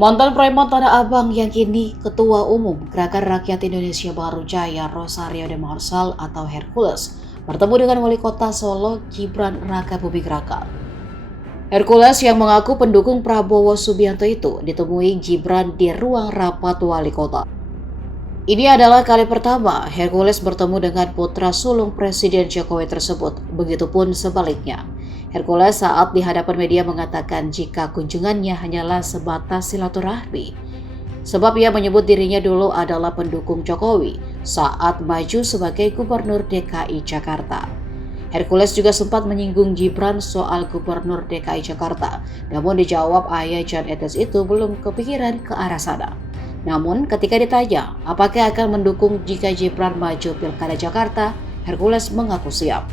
Mantan preman Tanah Abang yang kini Ketua Umum Gerakan Rakyat Indonesia Baru Jaya Rosario de Marsal atau Hercules bertemu dengan Wali Kota Solo Gibran Raka Buming Raka. Hercules yang mengaku pendukung Prabowo Subianto itu ditemui Gibran di ruang rapat Wali Kota. Ini adalah kali pertama Hercules bertemu dengan putra sulung Presiden Jokowi tersebut, begitupun sebaliknya. Hercules saat di hadapan media mengatakan jika kunjungannya hanyalah sebatas silaturahmi. Sebab ia menyebut dirinya dulu adalah pendukung Jokowi saat maju sebagai Gubernur DKI Jakarta. Hercules juga sempat menyinggung Gibran soal Gubernur DKI Jakarta, namun dijawab ayah Jan Etes itu belum kepikiran ke arah sana. Namun ketika ditanya apakah akan mendukung jika Gibran maju Pilkada Jakarta, Hercules mengaku siap.